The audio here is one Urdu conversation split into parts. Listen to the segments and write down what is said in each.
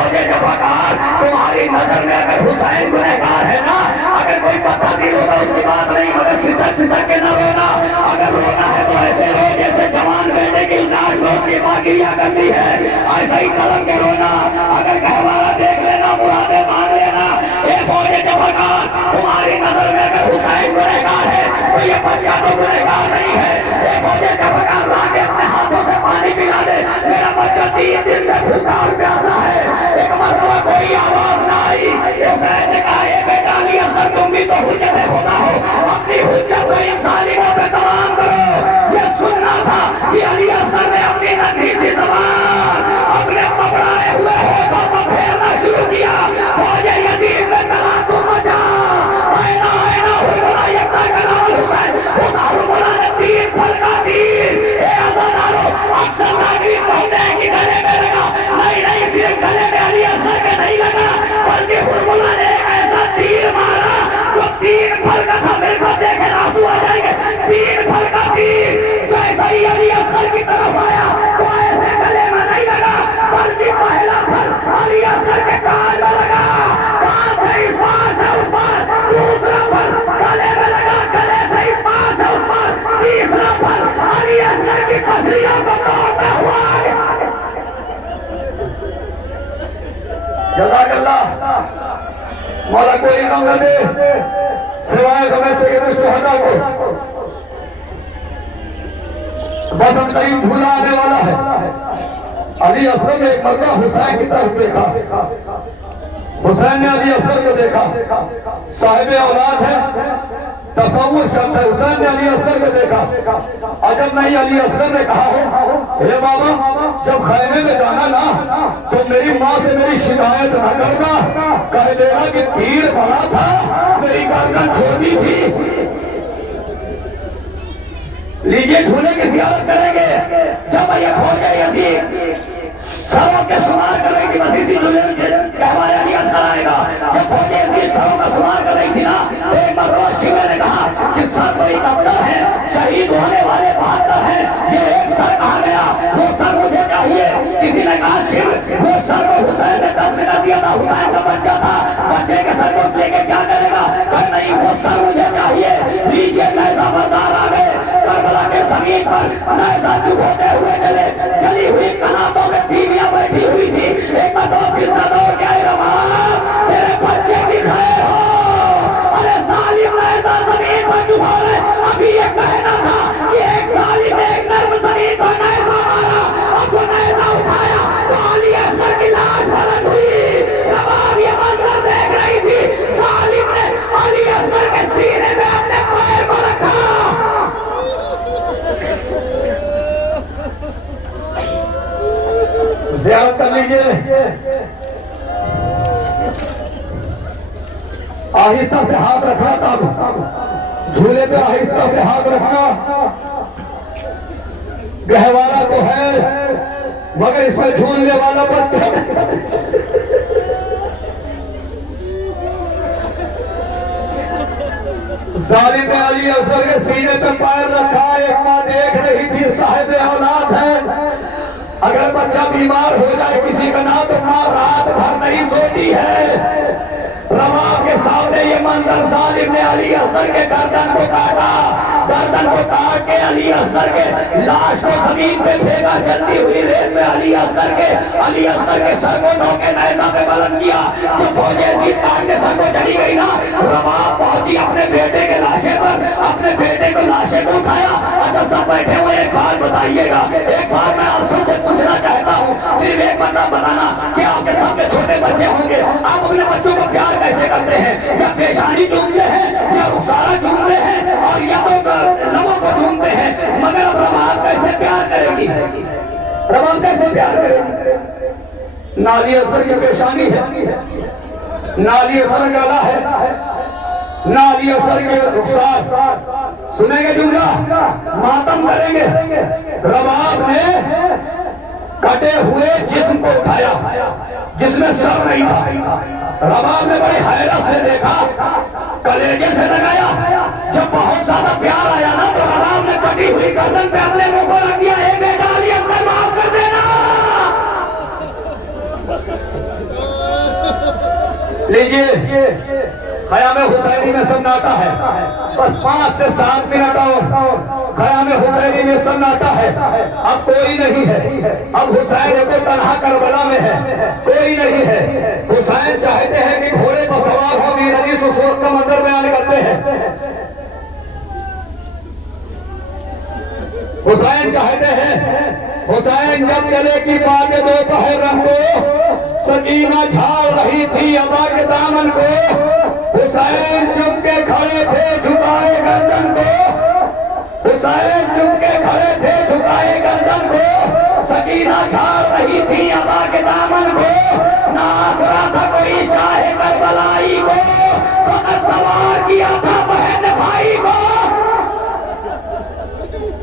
فوج جفاکار تمہاری نظر میں اگر حسین گنہگار ہے نا، اگر کوئی پتہ دل ہوگا اس کی بات نہیں، مگر سسک کے نہ رونا، اگر رونا ہے تو ایسے رو جیسے جوان بیٹے کی لاش لوٹ کے ماں گریا کرتی ہے، ایسا ہی تڑپ کے رونا۔ اگر گہوارہ دیکھ لینا، مرادیں مان لینا، اے فوج جفاکار تمہاری نظر میں اگر حسین گنہگار ہے تو یہ بچہ تو گنہگار نہیں ہے۔ اے فوج جفاکار لا کے اپنے ہاتھوں سے پانی پلا دے، میرا بچہ 3 دن سے بھوکا اور پیاسا ہے۔ ایک مرتبہ کوئی آواز نہ آئی، حسین نے کہا اے بیٹا علی اصغر تم بھی تو حجت خدا ہو، اپنی حجت کو ان ظالموں پہ تمام کرو۔ یہ سننا تھا کہ علی اصغر نے اپنی ننھی سی زبان اپنے پکڑائے ہوئے ہاتھوں کو پھیرنا شروع کیا۔ فوج یزید نے کہا تم مچا آئینہ آئینہ حرملہ یکتا کلام الحسین، اس حرملہ نے 3 پھلکا تیر اے ازادارو اکثر ناگرین کہتے ہیں کہ گلے میں لگا، نہیں صرف گلے میں علی اصغر کے نہیں لگا بلکہ حرملہ نے ایک ایسا تیر مارا جو 3 پھلکا تھا۔ میرے کو دیکھے آنسو آ جائیں گے، 3 پھلکا تیر جیسا ہی علی اصغر کی طرف آیا تو ایسے گلے میں نہیں لگا بلکہ پہلا پھل علی اصغر کے کان میں لگا، کان سے اس پار سے اس پار، دوسرا پھل گلے میں لگا، گلے سے اس پار سے اس پار، تیسرا پھل علی اصغر کی پسلیوں کو توڑتا ہوا آگے۔ جزاک اللہ، مولا کوئی غم نہ دے سوائے غم سید الشہداء کو، بس ہم قریب بھولا آنے والا ہے۔ علی اصغر نے ایک مرتبہ حسین کی طرف دیکھا، حسین نے علی اصغر کو دیکھا، صاحب اولاد ہے، تصور شرط ہے۔ حسین نے علی اصغر کو دیکھا، عجب نہیں علی اصغر نے کہا ہو اے بابا جب خیمے میں جانا نا تو میری ماں سے میری شکایت نہ کرنا، کہہ دینا کہ تیر بڑا تھا میری گردن چھوٹی تھی۔ لیجیے جھولے کی زیارت کریں گے جب یہ فوج یزید سروں کے شمار کر رہی تھی، مسیحی جھولے کہوایا علی اصغر آئے گا۔ جب فوج یزید سروں کا شمار کر رہی تھی نا، ایک مرتبہ شیعہ نے کہا کہ سر کوئی کمتر ہے، شہید ہونے والے 72 ہیں، یہ ایک سر کہاں گیا؟ وہ سر مجھے چاہیے۔ کسی نے کہا شیعہ وہ سر کو حسین نے 10 منٹ دیا تھا، حسین کا بچہ تھا، بچے کے سر کو لے کے کیا کرے گا؟ کہ نہیں وہ سر مجھے چاہیے۔ لیجیے نیزہ بردار آ گئے، کربلا کے زمین پر نیزہ چبھوتے ہوئے چلے، جلی ہوئی کناتوں میں بیویاں بیٹھی ہوئی تھی۔ ایک مدوس کی صدور کیا ہے رہا تیرے بچے کی خیر ہو، ارے ظالم نیزہ زمین پر چبھا رہے۔ ابھی یہ کہنا تھا کہ ایک ظالم نے ایک نرم زمین پر نیزہ مارا، اب وہ نیزہ اٹھایا تو علی اصغر کی لاش پلٹ ہوئی۔ رباب یہ منظر دیکھ رہی تھی، ظالم نے علی اصغر کے سینے میں اپنے پیر کو رکھا۔ زیارت کر لیجیے، آہستہ سے ہاتھ رکھنا، تب جھولے پہ آہستہ سے ہاتھ رکھنا۔ گہوارہ تو ہے مگر اس میں جھولنے والا بچہ ظالم نے علی اصغر کے سینے پہ پیر رکھا۔ ایک ماں دیکھ رہی تھی، صاحب اولاد ہے، اگر بچہ بیمار ہو جائے کسی کا نام تو ماں رات بھر نہیں سوتی ہے۔ رباب کے سامنے یہ منظر، ظالم نے علی اصغر کے گردن کو کاٹا، گردن کو کاٹ کے علی اصغر کے لاش کو زمین پہ پھینکا، جلتی ہوئی ریت میں علی اصغر کے سر کو ڈھوکے نیزہ پہ بلند کیا۔ جب فوج یزید کاٹنے سر کو چلی گئی نا، رباب پہنچی اپنے بیٹے کے لاشے پر، اپنے بیٹے کو لاشے کو اٹھایا۔ اچھا سب بیٹھے ہوئے ایک بات بتائیے گا، ایک بات میں آپ سب سے پوچھنا چاہتا ہوں، صرف ایک بندہ بتانا کہ آپ کے سامنے چھوٹے بچے ہوں گے، آپ اپنے بچوں کو پیار کیسے کرتے ہیں؟ یا پیشانی چومتے ہیں، یا رخسارہ چومتے ہیں، اور یا تو لبوں کو چومتے ہیں، مگر اب رباب کیسے پیار کرے گی؟ رباب کیسے پیار کرے گی؟ نہ علی اصغر کی پیشانی ہے، نہ علی اصغر کا گلا ہے، نہ علی اصغر کے رخسار۔ سنیں گے جملہ، ماتم کریں گے۔ رباب نے کٹے ہوئے جسم کو اٹھایا جس میں سر نہیں تھا، رباب نے بڑی حیرت سے دیکھا، کلیجے سے لگایا۔ جب بہت زیادہ پیار آیا نا تو رباب نے کٹی ہوئی گردن پہ اپنے منہ کو رکھ دیا، اے بیٹا علی اصغر معاف کر دینا۔ لیجیے خیام حسینی میں سناٹا ہے، بس 5 سے 7 منٹ اور خیام حسینی میں سناٹا ہے. اب کوئی نہیں ہے، اب حسین کو تنہا کربلا میں ہے، کوئی نہیں ہے. حسین چاہتے ہیں کہ گھوڑے پر سوار ہو بھی حدیث اصول کا منظر بیان کرتے ہیں. حسین چاہتے ہیں، حسین جب چلے کی پاک دوپہر رنگ کو سکینہ جھاڑ رہی تھی ابا کے دامن کو. حسین چپ کے کھڑے تھے جھکائے گردن کو، حسین چپ کے کھڑے تھے جھکائے گردن کو. سکینہ جھاڑ رہی تھی ابا کے دامن کو، نہ آسرا تھا کوئی شاہ کربلائی کو، فقط سوار کیا تھا بہن بھائی کو.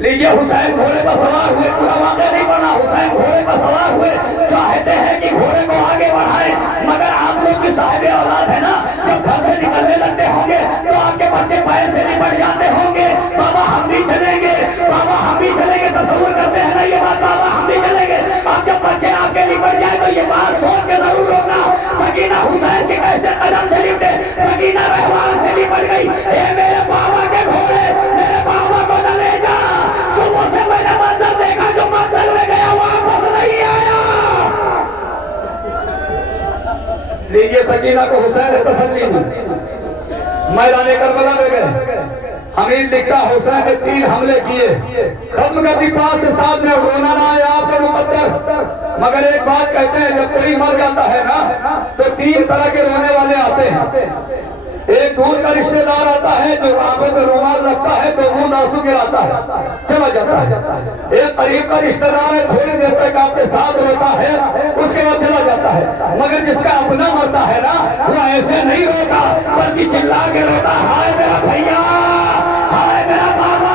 لیجیے حسین گھوڑے پر سوار ہوئے، پورا واقعہ نہیں بنا. حسین گھوڑے پر سوار ہوئے، چاہتے ہیں کہ گھوڑے کو آگے بڑھائیں، مگر آپ لوگ کی صاحب اولاد ہے نا، جب گھر سے نکلنے لگتے ہوں گے تو آپ کے بچے پیر سے نپٹ جاتے ہوں گے. بابا ہم بھی چلیں گے، بابا ہم بھی چلیں گے. تصور کرتے ہیں نا یہ بات، بابا ہم بھی چلیں گے. اب جب بچے آپ کے نپٹ جائے تو یہ بات سوچ کے ضرور روکنا. سکینہ حسین کے کیسے قدم سے لپٹے، سکینہ رحمان سے لپٹ گئی. اے میرے بابا کے گھوڑے، میرے بابا کو نہ لے جا. صبح سے میں نے منظر دیکھا جو منزل میں گیا واپس نہیں آیا. لیجیے سکینہ کو حسین نے تسلی دی. میدان کربلا میں گئے، حمید لکھتا حسین نے 3 حملے کیے، ختم کر دی. 5 سے 7 منٹ رونا نہ آیا آپ کا مقدر. مگر ایک بات کہتے ہیں، جب کوئی مر جاتا ہے نا تو 3 طرح کے رونے والے آتے ہیں. ایک دور کا رشتہ دار آتا ہے جو آنکھوں پہ رومال رکھتا ہے تو منہ آنسو گراتا ہے، چلا جاتا ہے. ایک قریب کا رشتہ دار ہے، تھوڑی دیر تک آپ کے ساتھ روتا ہے، اس کے بعد چلا جاتا ہے. مگر جس کا اپنا مرتا ہے نا وہ ایسے نہیں روتا، بلکہ چلا کے روتا، ہائے میرا بھیا، ہائے میرا بابا.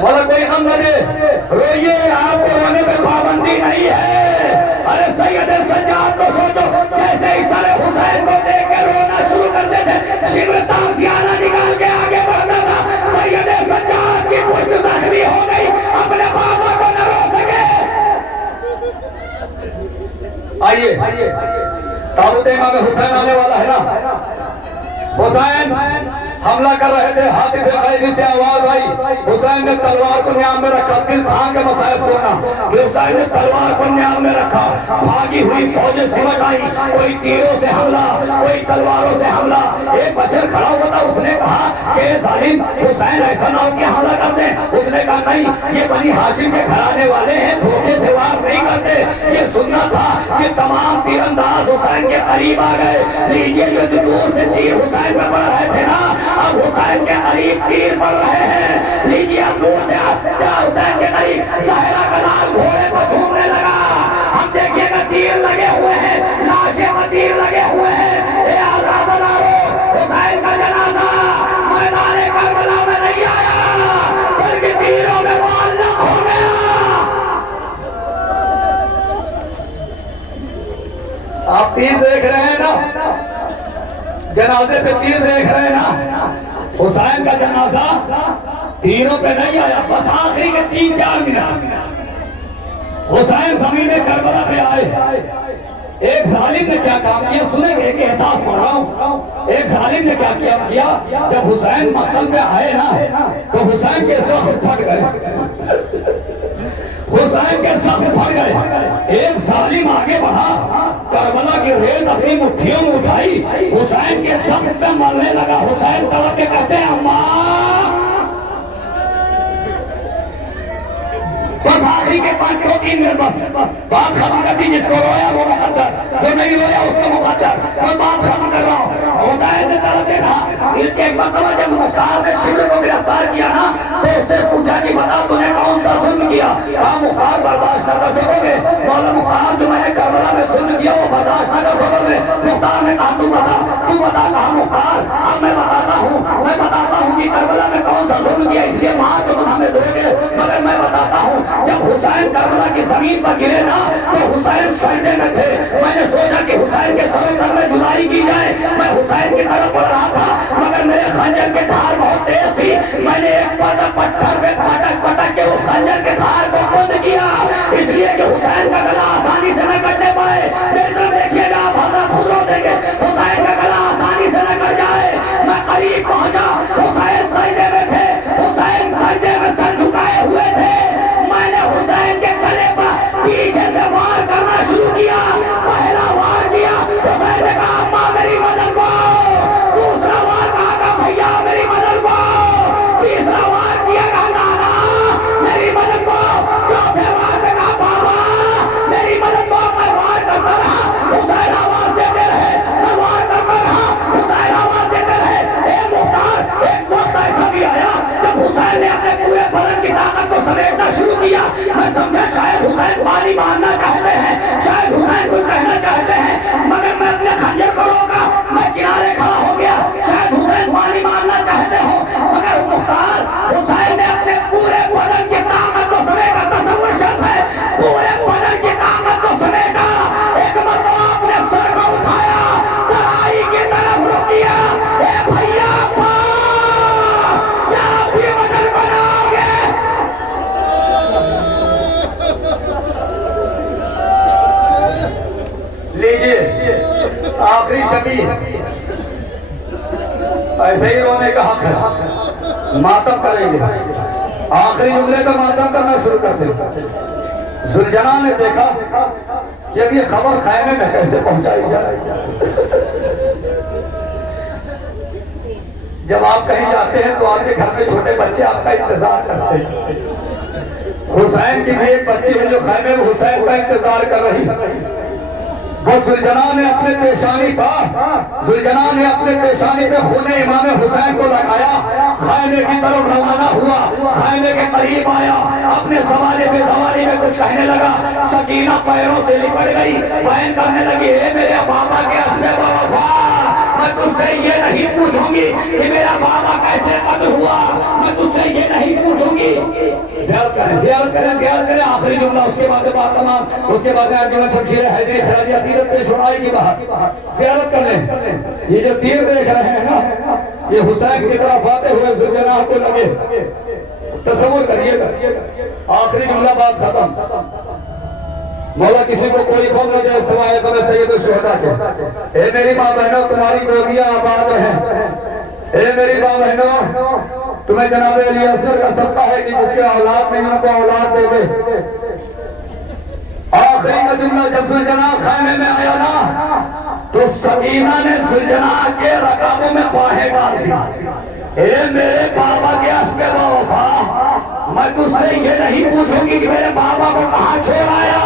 بولا کوئی ہم لگے روئیے، آپ کو رونے پہ پابندی نہیں ہے. ارے سید سجاد کو سوچو، جیسے ہی سر حسین کو دیکھ کے رونا شروع کرتے تھے، شبر تازیانہ نکال کے آگے بڑھتا تھا. سید سجاد کی پشت زخمی ہو گئی، اپنے بابا کو نہ رو سکے. آئیے تابوت امام حسین آنے والا ہے نا. حسین حملہ کر رہے تھے، حاطب غیبی سے آواز آئی. حسین نے تلوار کو نیام میں رکھا، دل تھام کے مصائب سونا. حسین نے تلوار کو نیام میں رکھا، بھاگی ہوئی فوجیں سمٹ آئی. کوئی تیروں سے حملہ، کوئی تلواروں سے حملہ. ایک بچر کھڑا ہوا تھا، اس نے کہا کہ ظالم حسین ایسا نہ ہو کہ حملہ کر دیں. اس نے کہا نہیں، یہ بنی ہاشم کے گھرانے والے ہیں، دھوکے سے وار نہیں کرتے. یہ سننا تھا کہ تمام تیر انداز حسین کے قریب آ گئے. لیجیے جو دور سے تیر حسین پہ پڑ رہے تھے نا، اب حسین کے قریب تیر پڑ رہے ہیں. لیجیے اب دور سے حسین کے قریب زہرا کا لال گھوڑے کو چھوڑنے لگا. ہم دیکھیے گا تیر لگے ہوئے ہیں، لاشیں میں تیر لگے ہوئے ہیں. اے آزاد حسین کا جنازہ میدان کربلا میں نہیں آیا، بلکہ تیروں میں معلق ہو گیا. آپ تیر دیکھ رہے ہیں نا، جنازے پہ تیر دیکھ رہے ہیں نا. حسین کا جنازہ تیروں پہ نہیں آیا، بس آخری کے 3-4 منٹ حسین زمین کربلا پہ آئے. ایک ظالم نے کیا کام کیا سنیں گے، ایک احساس پڑھ رہا ہوں. ایک ظالم نے کیا کیا، جب حسین مقتل پہ آئے نا تو حسین کے زخم پھٹ گئے، حسین کے زخم پھٹ گئے. ایک ظالم آگے بڑھا، کربلا کی ریت اپنی مٹھیوں میں اٹھائی، حسین کے زخم پہ مرنے لگا. حسین تڑپ کے کہتے ہیں اماں. بس آخری کے 5-3 منٹ بات ختم کر دی. جس کو رویا وہ مقدر، جو نہیں رویا اس کا مقدر. میں بات ختم کر رہا ہوں. حسین نے طرف دیکھا، اس کے ایک مرتبہ جب مختار نے شبر کو گرفتار کیا نا تو اس سے پوچھا کہ بتا تو نے کون سا ظلم کیا. کہا مختار برداشت نہ کر سکو گے. مولا مختار جو میں نے کربلا میں ظلم کیا وہ برداشت نہ کر سکو گے. مختار نے کہا تو بتا. کہا مختار اب میں بتاتا ہوں کہ کربلا میں کون سا ظلم کیا، اس لیے وہاں تو تم ہمیں دو گے، مگر میں بتاتا ہوں. جب حسین کربلا کی زمین پر گرے نا تو حسین سجدے میں تھے. میں نے سوچا کہ حسین کے سر پر میں جدائی کی جائے. میں حسین کی طرف بڑھ رہا تھا مگر میرے خنجر کی دھار بہت تیز تھی. میں نے ایک پتھر پہ پٹک کے اس خنجر کے دھار کو بند کیا، اس لیے کہ کہ حسین کا گلا آسانی سے نہ کٹنے پائے. میری طرف دیکھیے گا آپ حضرت خود رو دیں گے. حسین کا گلا آسانی سے نہ کٹ جائے. میں قریب پہنچا, حسین سجدے میں تھے, حسین سجدے میں سر جھکائے ہوئے تھے. میں نے حسین کے گلے پر پیچھے سے وار کرنا شروع کیا. پہلا وار کیا, حسین نے کہا اماں میری مدد کو. دوسرا وار کہا بھیا میری مدد کو. تیسرا وار کیا کہا نانا میری مدد کو. چوتھے وار میں کہا بابا میری مدد کو. میں وار کرتا رہا, حسین آواز دیتے رہے. میں وار کرتا رہا, حسین آواز دیتے رہے. اے مختار, ایک وقت ایسا بھی آیا جب حسین نے اپنے پورے بدن کی طاقت کو سمیٹنا شروع کیا. میں سمجھا شاید حسین پانی مارنا چاہتے ہیں, شاید حسین کچھ کہنا چاہتے ہیں, مگر میں اپنے خنجر کو روکا. میں کنارے کھڑا ہو گیا. شاید حسین پانی مارنا چاہتے ہو, مگر مختار حسین نے اپنے پورے بدن کی طاقت کو سمیٹا. تصور شرط ہے, پورے بدن کی طاقت کو سمیٹا. ایک مرتبہ اپنے سر کو اٹھایا, چڑھائی کی طرف رک دیا. اے بھیا کیا آپ بھی مدد بناؤ گے؟ لیجیے آخری شبی, ایسے ہی رونے کا حق ہے. ماتم کریں گے, آخری جملے کا ماتم کرنا شروع کرتے ہیں. زلجنا نے دیکھا کہ اب یہ خبر خیمے میں کیسے پہنچائی جا رہی ہے. جب آپ کہیں جاتے ہیں تو آپ کے گھر میں چھوٹے بچے آپ کا انتظار کرتے ہیں. حسین کی بھی ایک بچی ہے جو خیمے میں حسین کا انتظار کر رہی ہے. وہ زلجنا نے اپنے پیشانی پہ خون امام حسین کو لگایا. خیمے کی طرف روانہ ہوا, خیمے کے قریب آیا, اپنے سواری میں کچھ کہنے لگا. سکینہ پیروں سے لپٹ گئی, بیان کرنے لگی, اے میرے بابا کے اسبے وفا, میں تجھ سے یہ نہیں پوچھوں گی کہ میرا بابا کیسے قتل ہوا. میں تجھ سے یہ نہیں پوچھوں گی. زیارت کریں. آخری جملہ, اس کے بعد بات تمام. اس کے بعد ارجن شمشیر حیدری خراجی عقیدت پیش ہونے کی بات. زیارت کر لیں. یہ جو تیر دیکھ رہے ہیں نا, یہ حسین کی طرف آتے ہوئے زلجنا کو لگے. تصور کریے گا, آخری جملہ بات ختم. مولا کسی کو کوئی قوم نہ جائے سوائے تو میں سید الشہداء کے. اے میری ماں بہنوں, تمہاری گودیاں آباد ہیں. اے میری ماں بہنوں, تمہیں جناب علی اصغر کا صدقہ ہے کہ جس کے اولاد نہیں ان کو اولاد دے دے. آخری کا جملہ جب زلجنا خیمے میں آیا نا, تو سکینہ نے زلجنا کے رکابوں میں باہیں ڈال دی. اے میرے بابا کے اسبے وفا, میں تجھ سے یہ نہیں پوچھوں گی کہ میرے بابا کو کہاں چھوڑ آیا,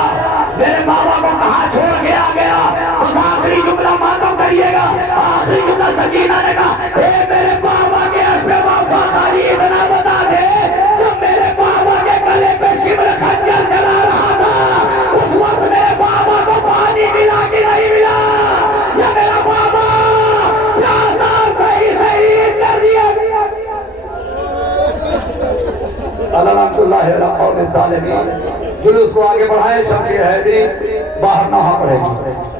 میرے بابا کو کہاں چھوڑ کے آ گیا. اس آخری جملہ ماتم کریے گا. آخری جملہ سکینہ نے کہا, اے میرے بابا کے اسبے وفا, خالی اتنا بتا دے جب میرے بابا کے گلے پہ شبر خنجر چلا رہا تھا, اس وقت میرے بابا کو پانی ملا کہ نہیں ملا, یا میرا بابا صحیح کر دیا. الحمد للہ رب العالمین. جلوس کو آگے بڑھائیں. شمشیر حیدری باہر نہ پڑے گی.